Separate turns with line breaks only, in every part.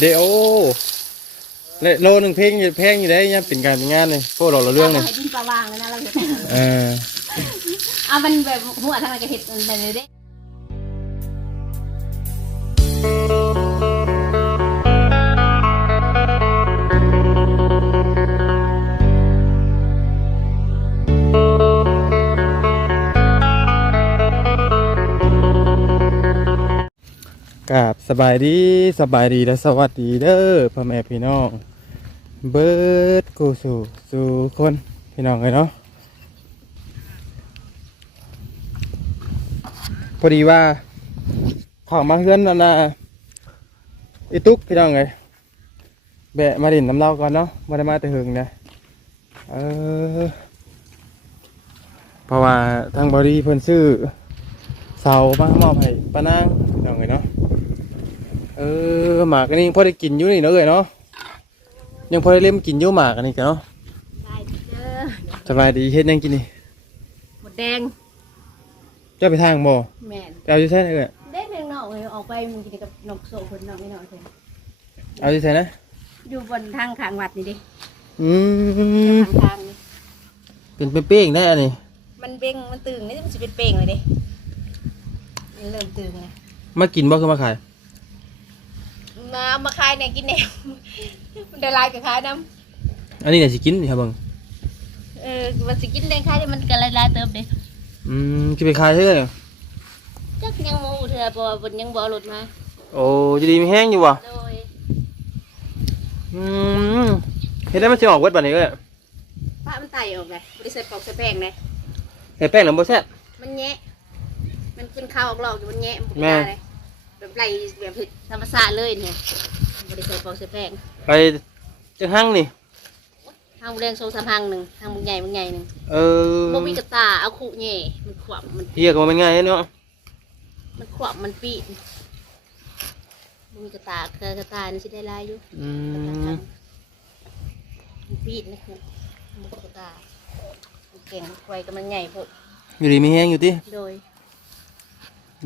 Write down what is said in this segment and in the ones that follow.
เดโอเลโลหนึ่งเพลงอยู่เพลงอยู่ได้ยังเป็นการเป็นงานเลยโคตรหล่อเราเรื่องเลย
ให้ดินปลาวางเลยนะเราเห็ด
เออ
เอามันแบบหัวทางไหนก็เห็ดมันไปเลยเด้
กาบสบายดีสบายดีและสวัสดีเด้อพ่อแม่พี่น้อง เบิร์ดกูสู่สู่คนพี่น้องเลยเนาะพอดีว่าเของมาเฮือนนั่นนะอีตุ๊กพี่น้องเลยแบะมาดินน้ำเล่าก่อนเนาะมาได้มาแต่หึงนะเออเพราะว่าทางบริเพิ่นซื้อเสามามอบให้ปานางพี่น้องเลยเนาะ เออหมากอันนี้พอได้กินอยู่นี่เนาะเลยเนาะยังพอได้เล่มกินอยู่หมากอันนี้กันเนาะ
ได้เด้อ
สบายดีเฮ็ดหยังกินนี่
หมดแดง
เจ้าไปทางบ่
แม่น
เอาอยู่ใช่ไหมเอ่ย
เด็กเพียงนอกเลยออกไปมันกินกับนกโซ่คนนอกไม่นอกเลย
เอาอยู่ใช่นะ
อยู่บนทางขางวัดนี่ดิ
อืม
ทางทางนี่
เป็นเป้งๆได้อันนี้
มันเบ่งมันตึงนี่มันจะเป็นเป่งเลยดิมันเริ่มตึงไง
มากินบ่คือมาขาย
มามาคายเนี่ยกินแหนมมันได้ลายกับคายน้
อันนี้เนี่ยสิกินนี่ครับเบิ่งำ
เออมันสิกินแดงคายเนี่ยมันก็ลายลายๆเติมดิ
อืมสิไปขายเท่าไหร่
จักยังโมเธอบ่บนยังบ่หลุดมา
โอ้จะดีมีแห้งอยู่บ่
โดย
อืมเฮ็ดได้มันสิออกเบิดบัดนี้เอ้ย
ผ้ามันไต่ออกเลยบริษัทปอกใส่แป้งเลย
เฮ็ดแป้งแล้วบ่แซ่บ
มันแงะมันเป็นข้าวออกหลอกอยู่มันแงะมัน
แม่
บ่ได้เลย แบบไรแบบผิดธรรมชาติเลยเนี่ยบริษัทปอกใส่แป้ง
ไปจังหังนี่
ทางบุเรงโซสามหังหนึ่งทางบุญใหญ่บุญใหญ่หนึ่ง
เออ
บ่มีกระตาเอาขู่แง่มันขวบมัน
เฮียก็บ่แม่นง่ายเนาะ
มันขวบมันปีนบ่มีกระตาเคยกระตานี่สิได้ลายอยู่
อื
กระตามจังมันปีนนะครูมันกระตามันเก่งไวกับมันใหญ่พวก
อยู่ดีมีแห้งอยู่ติ
โดย
อยู่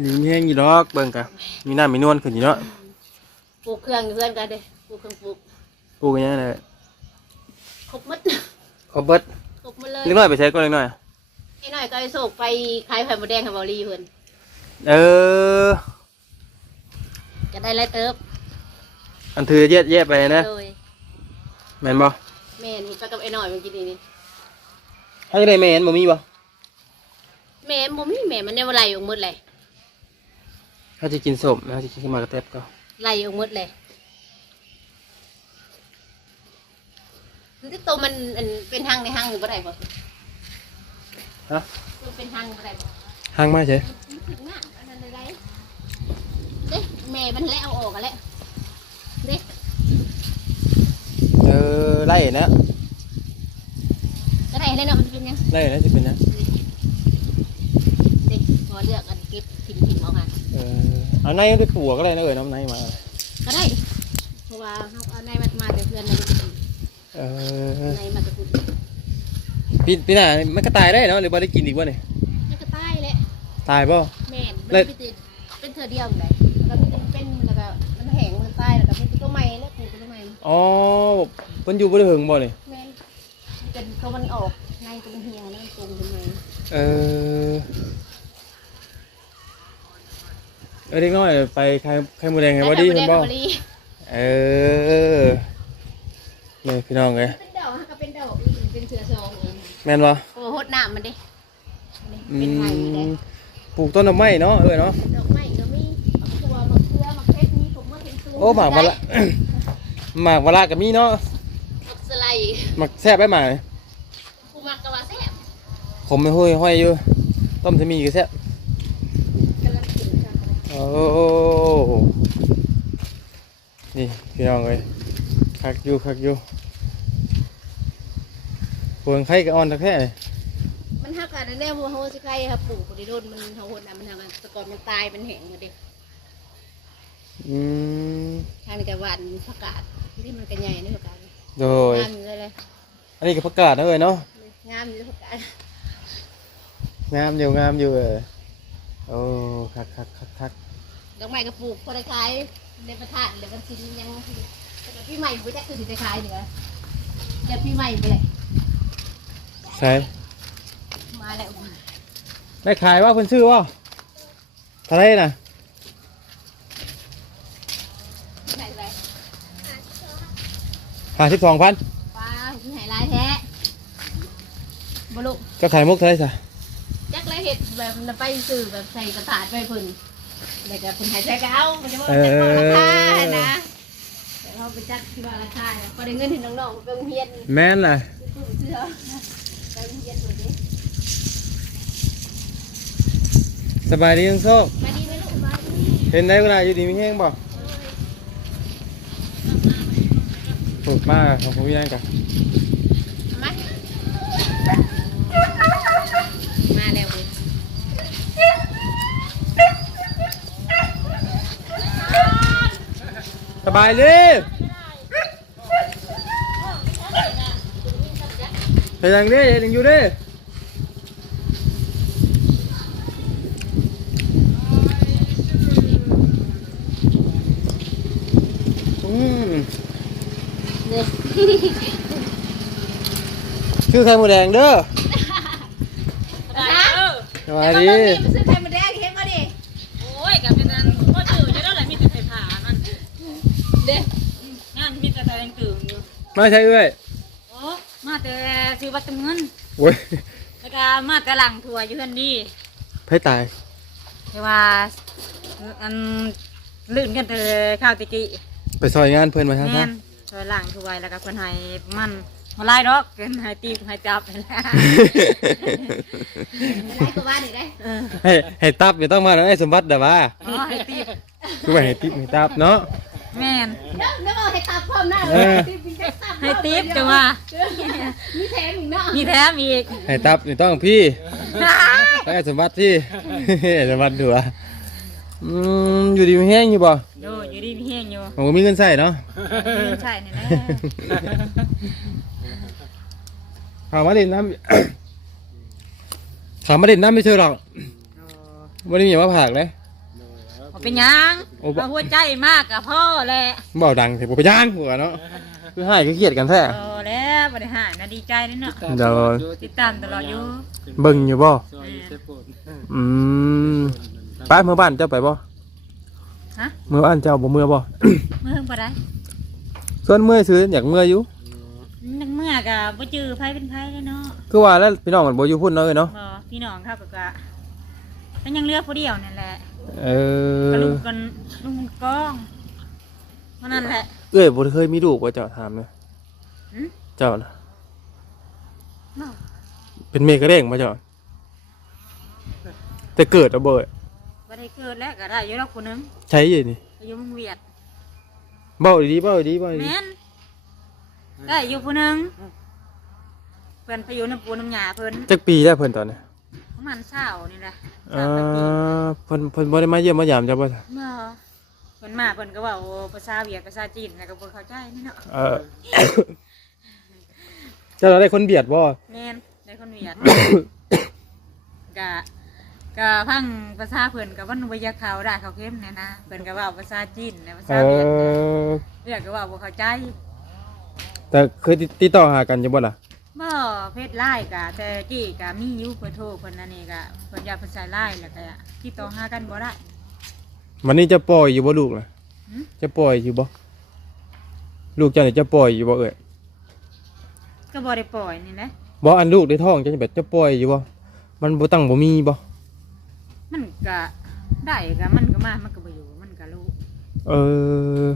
ดีมีแห้งอยู่ดอกเบิ่งกะมีน้ำมีนวลขึ้นอยู่เนาะ
ปลูกเครื่องอยู่เพื่อนกันเด้ปลูกเครื่องปลูก
ปลูกกันยังไง
ครบหมด
ขอเบิด
ครบหมดเลย
เล็กน้อยไปใช้ก่อนเล็กน้อย
ไอ้หน่อยก็ไอ้โศกไปขายไข่มดแดงกับบอลี่เพื่อน
เออ
จะได้ไรเติบ
อันถือแยกแยกไปนะ
โดย
แม่นบ่
แม่นี่ไปกับไอ้หน่อยเมื่อกี้นี่นี่
ถ้าจะได้แม่นบ่มีบ่
แม่บ่มีแม่มันเนี่ยว่าไหลออกหมดเลย
ถ้าจะกินสมถ้าจะกินหมากระเต็บก็
ไหลออกหมดเลยมันที่โตวมันอันเป็นห้างในห้างอยู่บ่ได้บ่
ฮะ
มันเป็นห้างบ่ได้บ่
ห่างมาเฉย
มันถึงงานอันนั้นเลยไรเด้แม่มันแล้วเอาออกกันแล้วเด้
เออไล่นะ
ก็ได้ได้เนาะมันเป็นยัง
ไล่นะจะเป็นนะ
เด้พอเลือกกันเก็บทิมทิม เอาค่ะ
เออเอาในไปปลูกก็ได้นะเอ้ยน้ำในมา
ก็ได้ เพราะว่าเขาเอาในมามาแต่เพื่อนในบุญ
เออ
ในมาแต่บุญ
ปีปีหน้านี่มันก็ตายได้เนาะหรือว่าได้กินอีกบ่เนี่ย
นี่ก็ใต้แหละ
ตายป่ะ
แม่นมันเป็นติดเป็นเธอเดียวเลยแล้วมันเป็นแล้วก็มันแห้งมันตายแล้วก็เป็นตัวใหม่แล้วปลูกตัวใหม่
อ๋อมันอยู่บ่ได้หึงบ่เนี่ย
แม่นจนเขามันออกในตัวมันเหี่ยวแล้วมันปรุงตัวใหม่
เออเออเด็กน้อยไปใครใครหมูแดงใครว่าดี
แล้
เห็น
ว
บ่
ก็บ่ดี
เออนี่พี่น้องเลย
เป็นดอกฮะก็เป็นดอกอีกเป็นเสือซองเอง
แม่นบ่
โอ้โหดน้ำมันดิ
อื
เป็นไผ่เลย
มปลูกต้นดอกไม้เนาะเอ้ยเนาะ
ดอกไม้ก็มีมะเขือมะเขือมะเพชรมีผมว่าเป็นสูง
โอ้หมากมะละหมากมะละกับมีเนาะ
มักสไลด์
หมักแซ่บไปหมาก
กูมักกะว่าแซ่บ
ขมไม่ห้อยห้อยอยู่ต้มจะมีก็แซ่บ
กำลังกินค่ะ
โอ้นี่พี่น้องเลยคักอยู่คักอยู่ปวงไข่กับอ่อนตะแค่เลย
มันหักกันแน่ๆเพราะว่าเขาสิใครครับปลูกคนที่โดนมันเขาหดน้ำมันทางกันแต่ก่อนมันตายมันแห้งหมดเด็ก
อืม
ทางนี้ก็หวานผักกาดที่มันก็ใหญ่นี่ผักกาด
โดย
งามอยู่เลยเลย
อันนี้ก็ประกาศนะเอ้ยเนาะ
งามอยู่ผักกาด
งามอยู่งามอยู่เออโอ้คักคักคักคัก
ดอกไม้ก็ปลูกพอได้ขายเลยประทานเลยมันชิ้นยังแต่พี่ใหม่ไม่ได้คือสิไปขายเหนือเดี๋ยวพี่ใหม่ไปเลย
ใช่
มาแล้ว
ได้ขายว่าเพิ่นซื้อว่าเท่าไหรน่ะ
ใส่เลย
ห้าสิบสองพัน
ป้าคือไหลายแท้บลุ
ก็ขายมุกเท่าไหรจ้ะ
จักแล้วเห็ดแบบมันไปสื่อแบบใส่กระถาดไปเพิ่น แล้วก็เพิ่นใหายใจก็เอามันจะว่าจะบอกราคานะแต่เราไปจักที่ว่าราคาเนี่ยพอได้เงินถึงน้องๆไปโรงเรียน
แม่นล่ะ
ซื้อเสื้อไปโรงเรียนหมดเลย
สบายดียังโชค
มาดีไหมลูกมาดี
เห็นได้เวลาอยู่ดีมีแห้งบ่ถูกมากของผมยังกัน
มามาแล้วเว้ย
สบายดีไปยังเดิยังอยู่ดิอืม
เนี่ย
ชื่อไข่หมูแดงเด้อ
นะ
สบายดี
ไปซื้อไข่มดแดงเห็นมาดิ
โอ้ยกับเป็นอันพ่อจืดจะได้แหละมีแต่ไฟผ่ามัน
เด้
งานมีแต่ไฟแดงตื่น อยู่
ไม่ใช่เอ้ย
โอ้มาแต่ซื้อบัตรเติมเงิน
โว้ย
แล้วก็มาแต่หลังทัวร์อยู่เพื่อนดี
ไพ่ตาย
แต่ว่าอันลื่นกันแต่ข้าวตะกี้
ไปซอยงานเพื่อนมาทั้ง
แม่
ทั้ง
นซอยหลังทัวร์แล้วก็เพิ่นให้มันมาไล่ดอกเพิ่นให้ตีให้จับไปแล้ว
ไล่ตัวบ้านอีกได้
เออ
ให้ให้ตับไม่ต้องมาแล้วไอ้สมบัติเด้อว่า
อ๋อให้ตี
คือว่าให้ติบให้ตับเนาะ
แม่น
เดี๋ยวเดี๋ยวบอกให้ตับพร้อมหน้า
เออ
ให้ตีบจังว่า
มีแถมอีกเนาะ
มีแถมอีก
ให้ตับนี่ต้องพี่ต้องไอ้สมบัติพี่ไอ้สมบัติดูอะอืมอยู่ดีมีแห้งอยู่บ่
โดอยู่ดีมีแห้งอยู่
ผมก็มีเงินใส่เนาะ
เงินใช่นี่แหละ
ถามมาเด่นน้ำถามมาเด่นน้ำไม่เชื่อหรอก
โอ้
วันนี้มีว่าผักเลย
บ่ เป็นหยัง
โอ้บ่
เอาหัวใจมากกับพ่อแหละ
บ่ดังเถอะผมไปย่างหัวเนาะคือให้คือเครียดกันแท้
โอ้แล้วบริหารนะดีใจเลยเนาะ
เดี๋ยว
ติดตามตลอดอยู่
เบิ่งอยู่บ่
เออ
อืมไปเมื่อบ้านเจ้าไปบ่
ฮะ
เมื่อบ้านเจ้าบ่เมื่อบ่
เมื่อบ่ได้
ส่วนเมื่อซื้ออยากเมื่ออยู่
นักเมื่อกับบ่จือไผเป็นไผเลยเนาะ
คือว่าแล้วพี่น้องมันบ่อยู่พุ่นเนาะเอ้ยเนาะ
บ่พี่น้องเขาก็ก็ก็ยังเหลือผู้เดียวนั่นแหละ
เอ
ก็
อ
ลูกกันลูกมันกองเท่านั้นแหละ
เอ้ยบ่เคยมีลูกว่าเจ้าถามเลย
หืม
เจ้าน่ะ
บ่
เป็นเมฆกระเด้งมาเจ้าแต่เกิดระเบิด
บ่ได้เกิดแล้วก็ได้อยู่แล้วคนนึง
ใช้อยู่นี่
อยู่เมึงเวียด
เบ้าดีๆเบ้าดีๆเบ้าดี
แม่นได้อยู่ผู้หนึงเพิ่นไปอยู่น้ำปูน้ำหยาเพิ่น
จักปีแล้วเพิ่นตอนนี้
ประมาณ20นี่แหละ
อ่า
สามปี
เพิ่นเพิ่นบ่ได้มาเยี่ยมมายามเจ้าบ่
เมื่อเพิ่นมาเพิ่นก็เว่าภาษาเวียดภาษาจีนแล้วก็บ่เข้าใจนี่เนาะ
เออ เจ้าเราได้คนเบียดบ่
แม่นได้คนเวียด กะกะพังภาษาเพิ่นก็วันวิยาเขาได้เขาเข้มเนี่ยนะเพิ่นก็เว่าภาษาจีนและภา
เอ
ษาเวียดเนี่ย
อ
เวียดก็เว่าบ่เข้าใจ
แต่เคยติดติดต่อหากันอยู่บ่ล่ะ
บ่เพศไล่กะ แต่กี้กะมีอยู่เพิ่นโทรเพิ่นนั่นนี่กะเพิ่นอยากภาษาไล่แล้วก็ติดต่อหากันบ่ได้
วันนี้จะปล่อยอยู่บ่ลูกล่ะ
หืม
จะปล่อยอยู่บ่ลูกเจ้านี่จะปล่อยอยู่บ่เอ่ย
ก็บ่ได้ปล่อยนี่แหละ
บ่อันลูกในท้องเจะแบบจะปล่อยอยู่บ่มันบ่ตั้งบ่มีบ่
มันก็ได้ก็มันก็มามันก็บ่อยู่มันก็รู้
เออ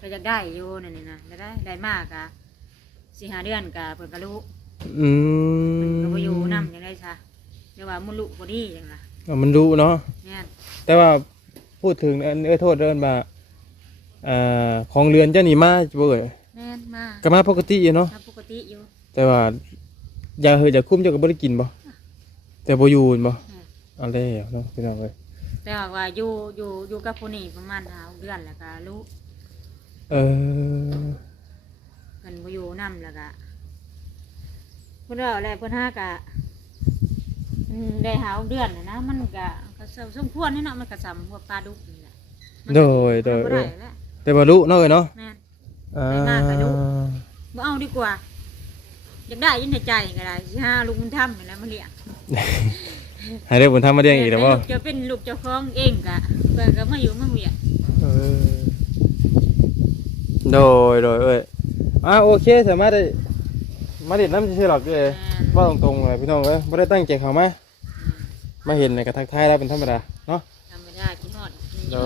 ก็อยากได้อยู่นั่นนี่นะได้ได้ได้มากอะ สี่ห้าเดือนกะเปิดกระลุ
อื
มัน
ม
ก็บ่อยู่นำยังได้ซะเรียกว่ามุลุบ่ดีจังล่ะ
เออมันรู้เนาะ
แม่น
แต่ว่าพูดถึงอันเอ้ยโทษเดินมาเอ่อของเรือนเจ้านี่มาบ่เอ่ย
แม่นมา
ก็มาปกติอยู่เนาะ
ทำปกติอยู่
แต่ว่าอยาเฮยอยาคุ้มเจ้าก็บ่ได้กินบ่ แต่บ่อยู่นั่นบ่เอาแล้วเนาะพี่น้องเอ้ย
แต่ว่าอยู่อยู่อยู่กับผู้นี้ประมาณหาเดือนแล้วก็รู้
เออ
เพิ่นบ่อยู่นำแล้วก็เพิ่นว่าอะไรเพิ่นหากะอืมได้หาเดือนน่ะนะ มันก็ก็สมควรนี่เนาะมันก็สำพวกปลาดุกนี่แหละ
โดยโดย
บ่ได้แล้ว
แต่บ่รู้เนาะเอ้ยเนาะ
แม่น
อ่า
ไปมากไปดูบ่เอาดีกว่าอยากได้ยินในใจก็ได้สิหาลูกบุญธรรมนี่แหล้วมาเลี้ยง
ให้ได้บุญธรรมมาเลี้ยงอีกแล้วบ่
จะเป็นลูกเจ้าของเองกะเพิ่นก็มาอยู่มาเมีย
เออโดยโดยเอ้ย อ่าโอเคสามารถได้มาเด็ดน้ำชื่อหรอกเอ้ย
แม่น
ว่าตรงๆเลยพี่น้องเอ้ยไม่ได้ตั้งใจเขามามาเห็นในกระทักทายแล้วเป็นธรรมดาเนาะ
ทำไม่ได้คิดฮอด
โอ้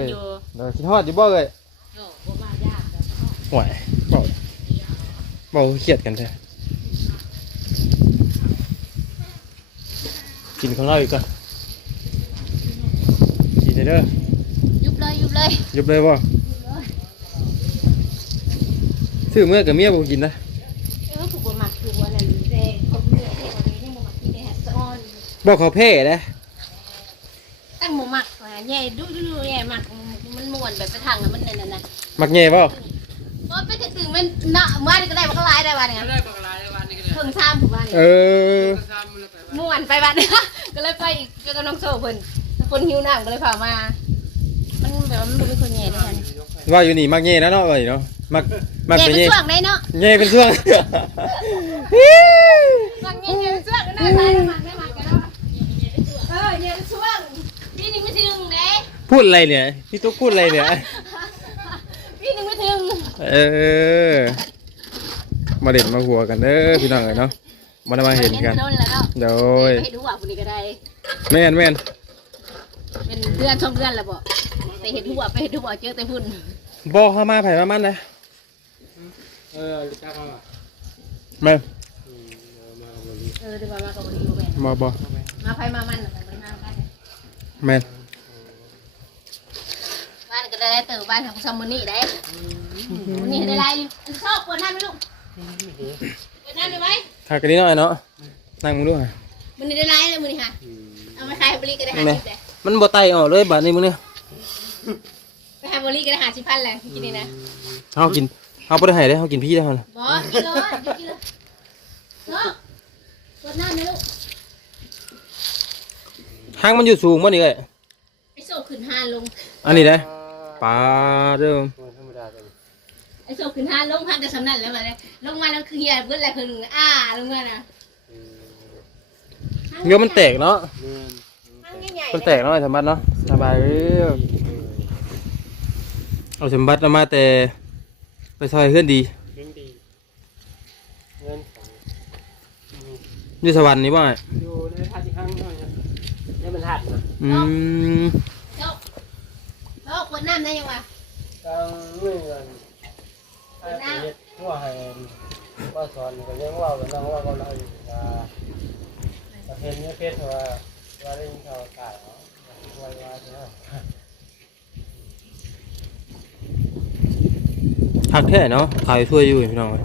ย
ชมอยู่
เดี๋ยวคิดฮอดอยู่บ่เลย
โอ้บ่มายากแต่ก็
ห่วยเบาเบาเครียดกันแท้กินของเราอีกก่อนกินเด้อ
ยุบเลยยุบเลย
ยุบเลยบ่ ซื้อเมื่อกับเมียบ่กินนะ
เออผูกบ่หมักผูกบ่นั่นแต่เขาเลือกให้คนนี้ยังบ่หมักกินได้ฮัสออน
บอกเขาเพ่นะ
ตั้งบ่หมักว่าแย่ดูดูแย่หมักมันม่วนแบบไปทางนั้นมันนั่นน่ะ
มักแง่เปล่า
บ่ไปถึงมันเนาะมานี่ก็ได้บ่ก็หลายได้ว่าเนี่ย
ได้ปากลายในวันนี้ก็ได้
เพิ่งซ้ำผู้ว่านี่
เออ
ซ้ำมันเลยไป
ม่วนไปบัดนี้ก็เลยไปอีกก็กับน้องโซ่เพิ่นคนหิวน้ำก็เลยพามามันแบบว่ามันบ่มีคนแย่ด้วยกัน
ว่าอยู่นี่มักแง่นะเนาะเอ้ยเนาะมัก มัก
แย่
เป็น
เป็น
แง่
ช่วงได้เนาะ
แง่เป็นช่วง
มักแย่แย่เป็นช่วงก็ได้หลายน้ำมันได้หมักกันเนาะเออแย่เป็นช่วงพี่นึงไม่ถึงเด้
พูดอะไรเนี่ย พี่ตุ๊กพูดอะไรเนี่ย
พี่นึงไม่ถึง
เออ มาเด็ดมาหัวกันเด้อพี่น้องเอ้ยเนาะมาได้มาเห็นกัน
โดนแล้วเนาะ
โดย
ไปดูว่าคนนี้ก็ได้
แม่นแม่น
เป็นเดือนสองเดือนแล้วบ่แต่เห็นหัวไปเห็นหัวเจอแต่พุ่น
บอกเข้ามาไผ่มามันนะ
เออจ้ามา
แม่น
มาวันนี้
เออเดี๋ยวมากับวันนี้บ่แม่น
มาบอก
มาไผมามันน่ะบ่ได้มากัน
แม่น
บ้านก็ได้เติบบ้านของซัมมอนี่ได้มื้อนี้ได้หลายชอบปวดหน้าไหมลูกปวดหน้าได้ไหม
ขากันนิดหน่อยเนาะนั่งมึงด้วย
มื้อนี้ได้หลายเลยมื้อนี้ค่ะเอามาขายให้บริก็ได้50เลย
มันบ่ไตออกเลยบาดนี้มึงเนี่ย
ไปหาบริก็ได้50พันแหละกินนี่นะ
เฮากิน เฮาบ่ได้ให้เด้เฮากินพี่ได้เฮาน่ะ
บ่กินเลยกินเลยเนาะปวดหน้าไหมลูก
หางมันอยู่สูงบ่นี่เอ้ย
ไอ้โซ่ขึ้นห้านลง
อันนี้ได้ปลาเด้อ
ธรรมดากัน
ไอ้โซ่ขึ้นห้านลงพันจะสำนันแล้วมาเลยลงมาแล้วคือเฮียเบิ้ลอะไรคือหนูอ้าลงมาน่ะ
เดี๋ยวมันแตกเนาะ
เงิน
มันแตกเนาะไอ้สมบัติเนาะสบายเด้อเอาสมบัติเอามาแต่ ไปซอยเพื่อนดี
เงินดีเงินของ
อยู่สวรรค์นี่บ่ไอ้
อยู่ในท่าที่ข้างหน่อยนะนี่มันหัดนะ
อืม
โซ่โซ่ขวดน้ำได้ยังวะ
ตั้งเงินไอ้เฮ็ดหัวให้ว่าสอนก็ยังว่ากันนั่งว่าก็เลยว่าประเทศนี้เพชรว่าว่าได้ยินข่าวตายเนาะว่าว่าใช่ไหม
ทักแท้เนาะถ่ายช่วยอยู่พี่น้องเอ้ย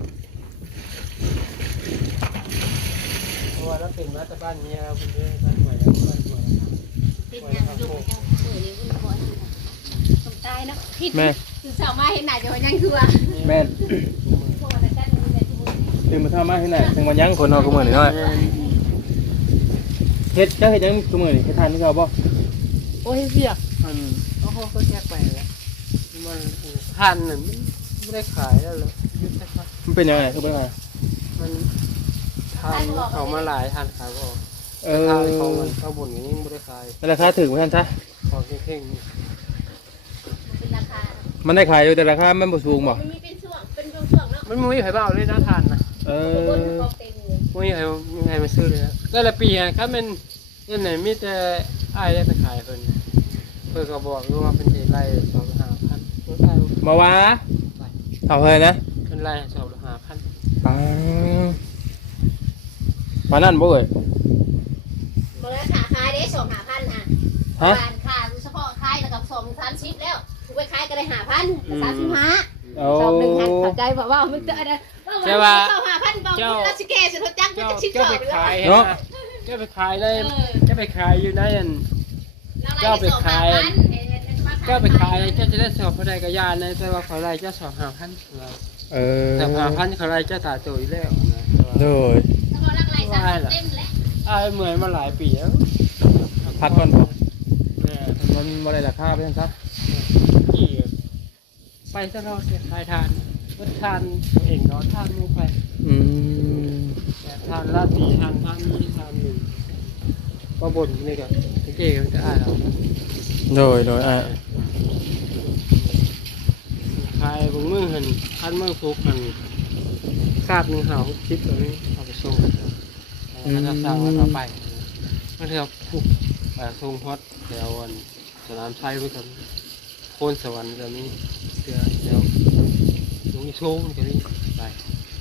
เพราะว่าเราเป็นมาแต่บ้านเมียคุณเด้บ้านใหม่บ้านใหม่
ติดยังลูกยังเปิดเลยคุณบอตายเนาะผิด
แม่
คือสาวมาเห็นหน้าจะว่ายังคือว่า
แม่
ตื่นมา
ทำมาให้หนถึงวันยังคนเฮาก็มื้อนี่เนาะเฮ็ดจังเฮ็ดจังคือมื้อนี่เฮ็ดทานคือเก่าบ่
โอ้ยเสียมันโอ้โหเขาแจกไปแล้วมันพันน่ะ ไม่ได้ขายแล้วเหรอยุทธศาสตร์
มันเป็นยังไงคือเป็นไง
มันทานเขามาหลายทานขายบ่
เอ
ทาน
อ
เขามันเขาบ่นอย่างนี้ไม่ได้ขาย
ราคาถึงบ่ทันซะ
ของเข่ง
เป็นราคา
มันได้ขายอยู่แต่ราคามันบ่สูงบ่
มันมีเป็นช่วงเป็นช่วงๆเนาะ
ๆมันไม่มีใครมาเอาเลยนะทานนะ
เอ
ทุกคน
อ
เขาเต็มเลย
ไม่มีใครไม่มีใครมาซื้อเลยนะแต่ละปีอะครับมันนี่ไหนมีแต่อ้ายได้ไปขายเพิ่นเพิ่นก็บอกอยู่ว่าเป็นสิไร่สองห้าพันเพิ่นไร่
มาว่า เท่าไหร่นะ
เป็นไร่สองห้าพัน
ปลาปลานั่นบ่เอ่ย
มันราคาขายได้สองหาพันอะ
ฮะ
บานค่าเฉพาะขายแล้วกับสองสามสิบแล้วทุกไปขายก็ได้หาพันสามสิบห้า
โอ้
สองหนึ่งหันเข้าใจบอกว่ามันจะอะไรว่าเจ้าหาพันบอกเราสิแกสุดจักมัน
เจ้า
จะชิด
เจ้า
สอ
ไป
บเลย
ขายนะเจ้าไปขายเลยเจ้าไปขายอยู่ในอัน เจ้าไปขายเจ้าไปขายเจ้าจะได้สอบพระใดกยานนะแต่ว่าเขาไล่เจ้าสอบหาพันเรา
เออ
แต่หาพันเขาไล่เจ้าตาตัวอยู่แล้วนะ
โดย
เฉพาะรักไรสามเต็มแล้ว
อ้ายเหมือนมาหลายปีแล้ว
พักก่อนบ่
แม่
มันบ่ได้ราคาเพิ่นซะ
เกี่ไปตลอดเนี่ยทายทานเพิ่นทานตัวเองเนาะทานหมูไป
อืม
แต่ทานลาตีทานทานนี้ทานหนึ่งก็บ่นนี่ก็โอเคมันจะอ่านเอา
โดยโดยอะ
ขา ยบางมือหันคันมือฟุกหันคาบหนึ่งหาคลิปตัวนี้เอาไปส่งกันครับแล้วก็สร้างแล้วต่อไปมันเรียกฟุกแบบส่งฮอตแถววันสนามชัยด้วยกันโคนสวรรค์แบบนี้เดี๋ยวเดี๋ยวลงอีโชว์มันก็นี่ไป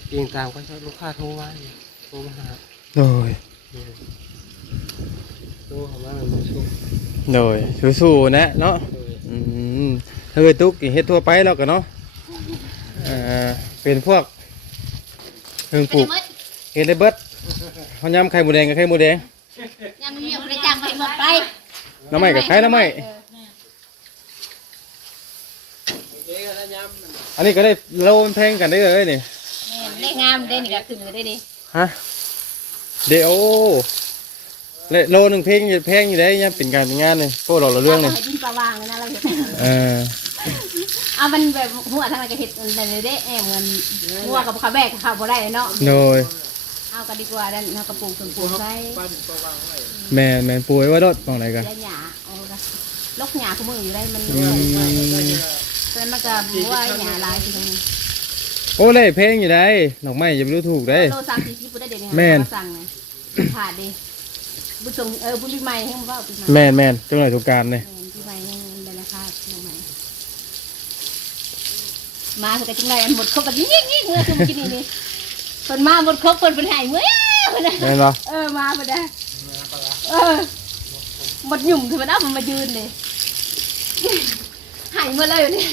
เพียงตามก็จะลูกค้าโทรมาโทรมาหา
โดย
โทรเข้ามามันมาส่ง
โดยสู้ๆนะเนาะ
เลย
อืมเฮ้ยตุ๊กเฮ็ดทั่วไปแล้วกันเนาะเอ่อเป็นพวกเพิ่งปลูก
ไป
เฮ็ดได้เบิดเขายำไข่หมูแดงกับไข่หมูแดง
ยังมีอยู่ในจางไปหมดไป
น้ำไม้กับไข่น้ำไม้
เด็กแล้วย้ำมัน
อันนี้ก็ได้โลมันแพงกันได้เลยนี่
ได้งามได้นี่ก็ขึ้นได้ดิ
ฮะเดโอเลโลหนึ่งเพลงอยู่แพงอยู่ได้ยังเป็นการเป็นงานเลยพวกเราเราเรื่องเลยา
ดินปลาวางเลยนะเราเห็น
เออ
เอามันแบบหัวทางไหนก็เห็ดมันเลยได้แอมเงินหัวกับขาแบกข้าวบ่ได้เนาะ
โดย
เอากันดีกว่าดันเอากระปุกส่วนปลูกได้
ปั้นประวังไว้
แมนแมนป่วยว่ารถมองไหนกัน
แล้วหญ้าเอาละลกหญ้าของมืออยู่ได้มัน
อืม
แล้วมันก็บัวหญ้าลายทีนึง
โอ้เลยเพลงอยู่ได้ดอกไม้อย่าไปรู้ถูกได้
โลสามสี่สิบได้เดี๋ยวนี้
แม่น
สั่งไงขาดดิบุญส่งเออบุญปีใหม่ให้มันว่าปีใหม่
แมนแมนจังหน่อยถูกการเลย
ปีใหม่ให้มันได้ราคาปีใหม่ มาเถอะจังไรหมดครบแบบนี้ยิ่งยิ่งเงื่อคือมันกินนี่นี่คนมาหมดครบคนเป็นหายเมื่อคนน่ะ
แมนเหรอ
เออมาไปได้เออหมดหยุ่มคือมันเอามันมายืนเลยหายหมาเลยเนี่ย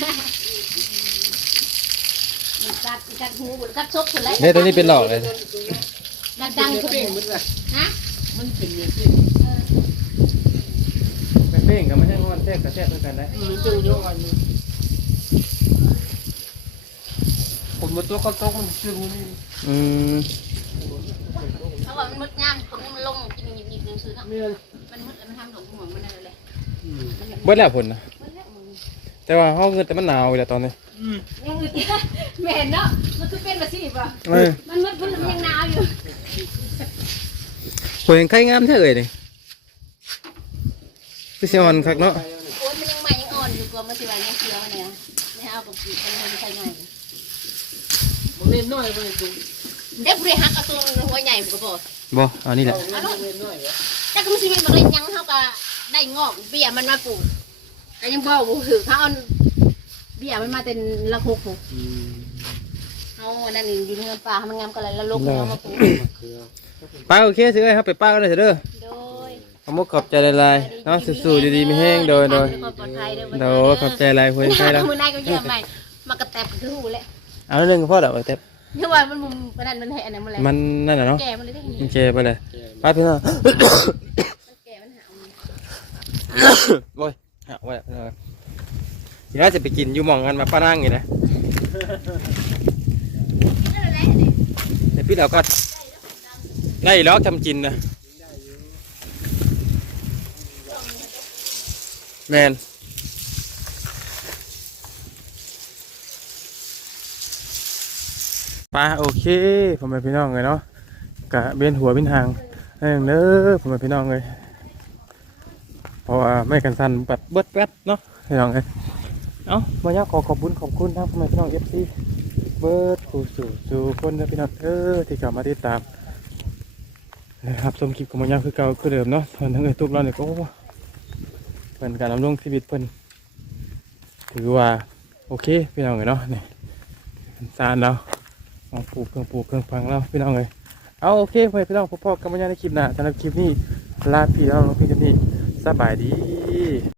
กัดกัดหูกัดซบคนเลย
เนี่ยตัวนี้เป็นหลอกเลย
ดังดังคน
เป้
เล
ง
ย
มันเลย
ฮะ
มันเป็นเงี้ยสิ
เพลงกับไม่ใช่วันแทกกับแทกด้วยกันได้
มันจูโยกันอยู่ผ มมาตัวก็ต้องมันชื่อมันนี่
อืม
เขาบอกมันมดงามตรงนี้มันลงกินหยิบหยิบหนังสือเนาะ
เมียน
มันมดมันทำหลงหัวมันอะไรเลยมันอย่าง
เบิดแล้วผลนะ
แต่
ว่าห้องเงินแต่มันหนาวอยู่แล้วตอนนี้
ยังอึดแม่นเนาะมันคือเป็นมาสิป่ะมันมดมันยังหนาวอยู่
ผลยังไข่งามเท่าเอ่ยนี่พี่เสียวันคักเนาะ
โอ้ยมันยังใหม่ยังอ่อนอยู่กว่ามันสิว่ายังเขียวเนี่ยไม่เอากับปีกมันไม่ใช่ไง
มัน เล่นน้อยไปจู
เด็กบริหักเอาตัวหัวใหญ่ก็บอก
บ่เอานี่แหละ
เอาเล่นน้อย
แต่ก็มันสิเป็นบริยังเขาก็ได้งอกเบี้ยมันมาปลูกก็ยังบอกว่าถือเขาเอาเบี้ยมันมาเป็นละหกหก
อืม
เอาอันนั่นอยู่ในเงินป่ามันงามกันเลยแล้วลกเอามาปลูก
คือ
ป้าโอเคซื้อให้ครับไปป้าก็ได้เถอะเด้อ
โดย
ขอบมุกขอบใจหลายๆเนาะสู้ๆดีๆมีแห้งโดยโดย
ความปลอดภัยเด้อ
โดยขอบใจหลายคนใช่แล้ว
มือนายก็เยี่ยมใหม่มากระแตบคือหูแหละ
เอาเรื่องพ่อเด้อแต่
นี่ว่ามันมุมมันนั่นมันแห่อันนั้นมันแหละ
มันนั่นน่ะเนาะ
แก่มันเลยได้เห็น
มันเจไปเลยป้าพี่น้อง
มันแก่มันหา
โอ้ยหาไว้แล้วเดี๋ยวจะไปกินอยู่หมองกันมาป้านั่งอยู่นะ
นั่นแหละนี่
เดี๋ยวพี่เราก็ได้ล็อกทำกินนะแมน ปลาโอเคผมเป็นพี่น้องเลยเนาะกะเบียนหัวเบียนหางนั่นเด้อผมเป็นพี่น้องเลยเพราะว่าไม่กันสันแบบเบิดแป๊ดเนาะพี่น้องเลยเอ้ามาอยากขอขอบคุณขอบคุณทั้งพ่อแม่พี่น้องเอฟซีเบิร์ดผู้สู่สู่คนเด้อพี่น้องเออที่กลับมาติดตามนะครับชมคลิปของมันยังคือเก่าคือเดิมเนาะส่วนทั้งเอ้ตุ๊กเราเนี่ยก็โอ้เพิ่นการดำรงชีวิตเพิ่นถือว่าโอเคพี่น้องเลยเนาะนี่สารเรา มาปลูกเครื่องปลูกเครื่องฟังเราพี่น้องเลยเอาโอเคไปพี่น้องพ่อๆกันมาในคลิปหน้าสำหรับคลิปนี้ลาพี่น้องพี่กันนี่สบายดี